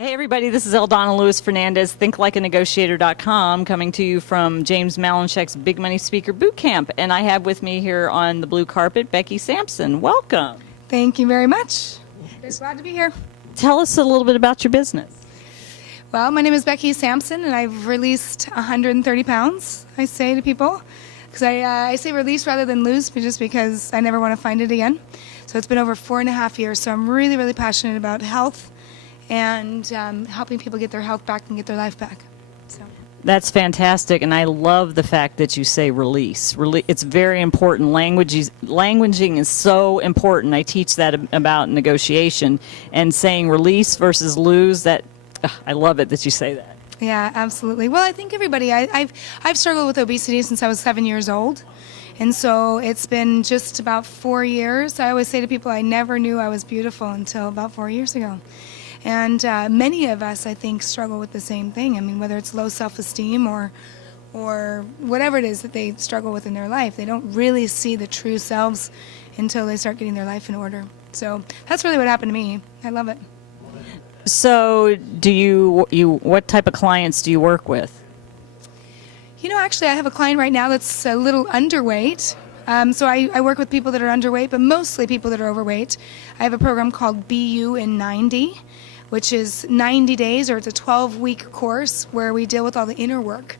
Hey everybody, this is Eldonna Lewis Fernandez, thinklikeanegotiator.com, coming to you from James Malinchek's Big Money Speaker Bootcamp. And I have with me here on the blue carpet, Becky Sampson. Welcome. Thank you very much. Just glad to be here. Tell us a little bit about your business. Well, my name is Becky Sampson, and I've released 130 pounds, I say to people. Because I say release rather than lose, just because I never want to find it again. So it's been over 4.5 years, so I'm really, really passionate about health and helping people get their health back and get their life back. So. That's fantastic, and I love the fact that you say release. It's very important. Languaging is so important. I teach that about negotiation, and saying release versus lose, I love it that you say that. Yeah, absolutely. Well, I think everybody, I've struggled with obesity since I was 7 years old. And so it's been just about 4 years. I always say to people, I never knew I was beautiful until about 4 years ago. And many of us, I think, struggle with the same thing. I mean, whether it's low self-esteem or whatever it is that they struggle with in their life, they don't really see the true selves until they start getting their life in order. So that's really what happened to me. I love it. So what type of clients do you work with? You know, actually, I have a client right now that's a little underweight. So I work with people that are underweight, but mostly people that are overweight. I have a program called BU in 90, which is 90 days, or it's a 12-week course where we deal with all the inner work.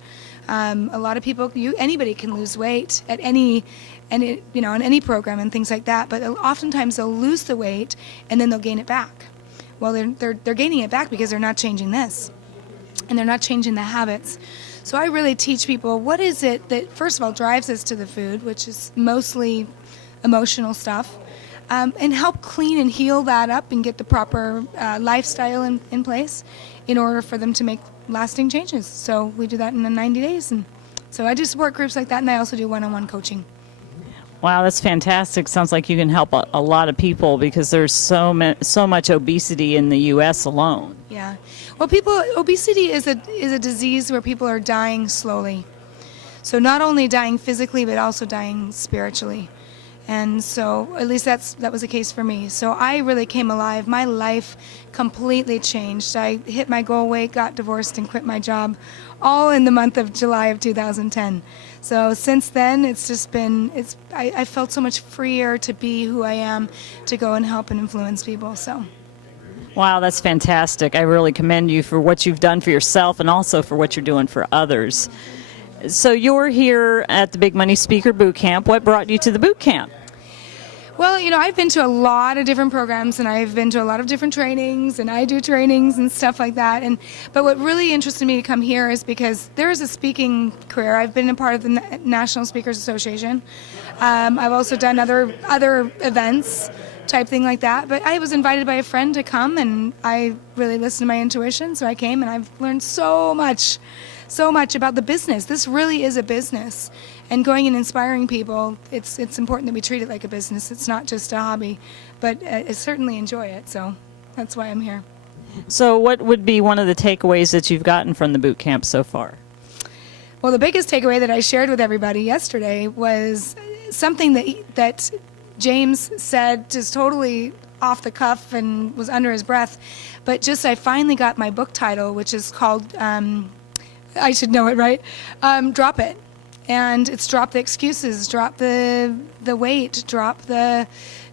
A lot of people, anybody can lose weight at on any program and things like that, but oftentimes they'll lose the weight and then they'll gain it back. Well, they're gaining it back because they're not changing this, and they're not changing the habits. So I really teach people what is it that, first of all, drives us to the food, which is mostly emotional stuff, and help clean and heal that up and get the proper lifestyle in place in order for them to make lasting changes. So we do that in the 90 days. And so I do support groups like that, and I also do one-on-one coaching. Wow, that's fantastic. Sounds like you can help a lot of people because there's so much obesity in the U.S. alone. Yeah. Well, obesity is a disease where people are dying slowly. So not only dying physically, but also dying spiritually. And so at least that was the case for me. So I really came alive. My life completely changed. I hit my goal weight, got divorced, and quit my job, all in the month of July of 2010. So since then, it's just been, I felt so much freer to be who I am, to go and help and influence people. So. Wow, that's fantastic. I really commend you for what you've done for yourself and also for what you're doing for others. So you're here at the Big Money Speaker Bootcamp. What brought you to the bootcamp? Well, I've been to a lot of different programs, and I've been to a lot of different trainings, and I do trainings and stuff like that. But what really interested me to come here is because there is a speaking career. I've been a part of the National Speakers Association. I've also done other events, type thing like that. But I was invited by a friend to come, and I really listened to my intuition, so I came, and I've learned so much about the business. This really is a business. And going and inspiring people, it's important that we treat it like a business. It's not just a hobby, but I certainly enjoy it, so that's why I'm here. So what would be one of the takeaways that you've gotten from the boot camp so far? Well, the biggest takeaway that I shared with everybody yesterday was something that James said just totally off the cuff and was under his breath, but just I finally got my book title, which is called, I should know it, right? Drop It. And it's drop the excuses, drop the weight, drop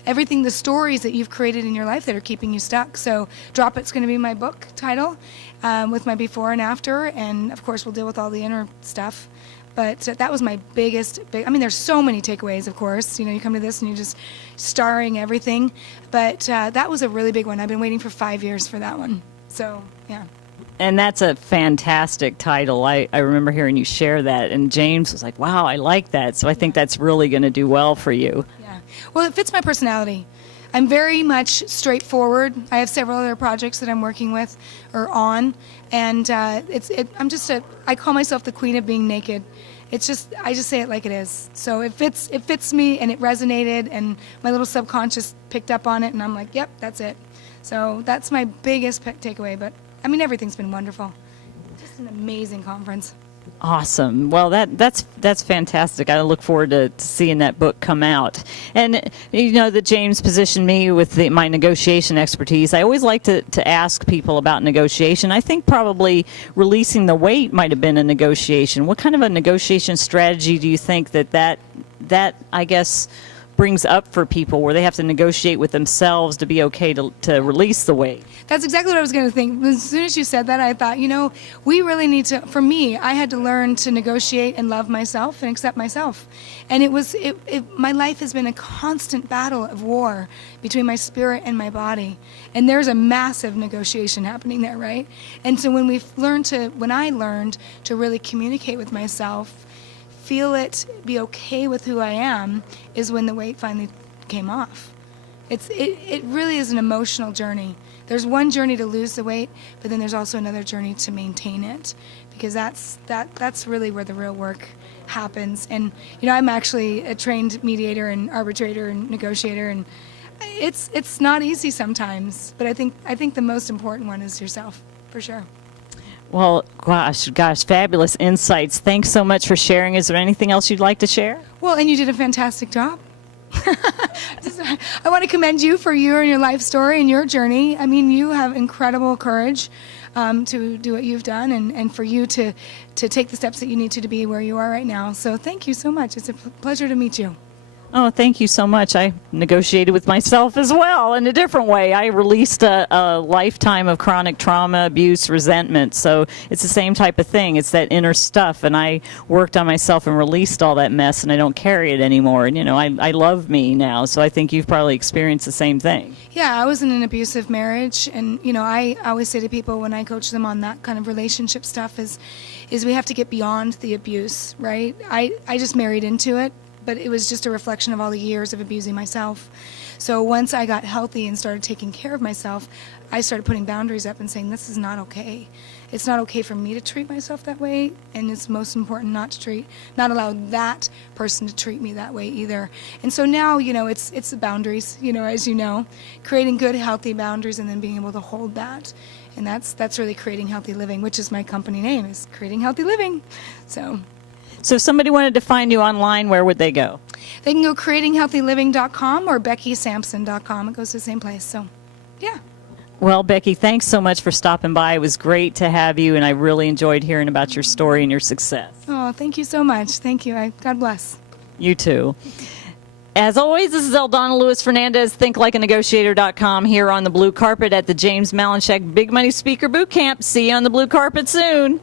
everything, the stories that you've created in your life that are keeping you stuck. So Drop It's going to be my book title with my before and after. And, of course, we'll deal with all the inner stuff. But that was my biggest, I mean, there's so many takeaways, of course. You come to this and you're just starring everything. But that was a really big one. I've been waiting for 5 years for that one. So, yeah. And that's a fantastic title. I remember hearing you share that, and James was like, wow, I like that. So I think that's really going to do well for you. Yeah. Well, it fits my personality. I'm very much straightforward. I have several other projects that I'm working with or on, and I call myself the queen of being naked. I just say it like it is. So it fits me, and it resonated, and my little subconscious picked up on it, and I'm like, yep, that's it. So that's my biggest takeaway, but I mean, everything's been wonderful. Just an amazing conference. Awesome. Well, that's fantastic. I look forward to seeing that book come out. And you know that James positioned me with my negotiation expertise. I always like to ask people about negotiation. I think probably releasing the weight might have been a negotiation. What kind of a negotiation strategy do you think that I guess brings up for people where they have to negotiate with themselves to be okay to release the weight? That's exactly what I was going to think. As soon as you said that, I thought, we really need to, for me, I had to learn to negotiate and love myself and accept myself. And my life has been a constant battle of war between my spirit and my body. And there's a massive negotiation happening there, right? And so when I learned to really communicate with myself, feel it, be okay with who I am, is when the weight finally came off. It really is an emotional journey. There's one journey to lose the weight, but then there's also another journey to maintain it, because that's really where the real work happens. And I'm actually a trained mediator and arbitrator and negotiator, and it's not easy sometimes, but I think the most important one is yourself, for sure. Well, gosh, fabulous insights. Thanks so much for sharing. Is there anything else you'd like to share? Well, and you did a fantastic job. I want to commend you for you and your life story and your journey. I mean, you have incredible courage to do what you've done, and for you to take the steps that you need to be where you are right now. So thank you so much. It's a pleasure to meet you. Oh, thank you so much. I negotiated with myself as well in a different way. I released a lifetime of chronic trauma, abuse, resentment. So it's the same type of thing. It's that inner stuff. And I worked on myself and released all that mess, and I don't carry it anymore. And, I love me now. So I think you've probably experienced the same thing. Yeah, I was in an abusive marriage. And, I always say to people when I coach them on that kind of relationship stuff is we have to get beyond the abuse, right? I just married into it. But it was just a reflection of all the years of abusing myself. So once I got healthy and started taking care of myself, I started putting boundaries up and saying, this is not okay. It's not okay for me to treat myself that way, and it's most important not allow that person to treat me that way either. And so now, it's the boundaries, as creating good, healthy boundaries and then being able to hold that. And that's really Creating Healthy Living, which is my company name, is Creating Healthy Living. So if somebody wanted to find you online, where would they go? They can go creatinghealthyliving.com or beckysampson.com. It goes to the same place. So, yeah. Well, Becky, thanks so much for stopping by. It was great to have you, and I really enjoyed hearing about your story and your success. Oh, thank you so much. Thank you. God bless. You too. As always, this is Eldonna Lewis Fernandez, thinklikeanegotiator.com, here on the blue carpet at the James Malinchak Big Money Speaker Bootcamp. See you on the blue carpet soon.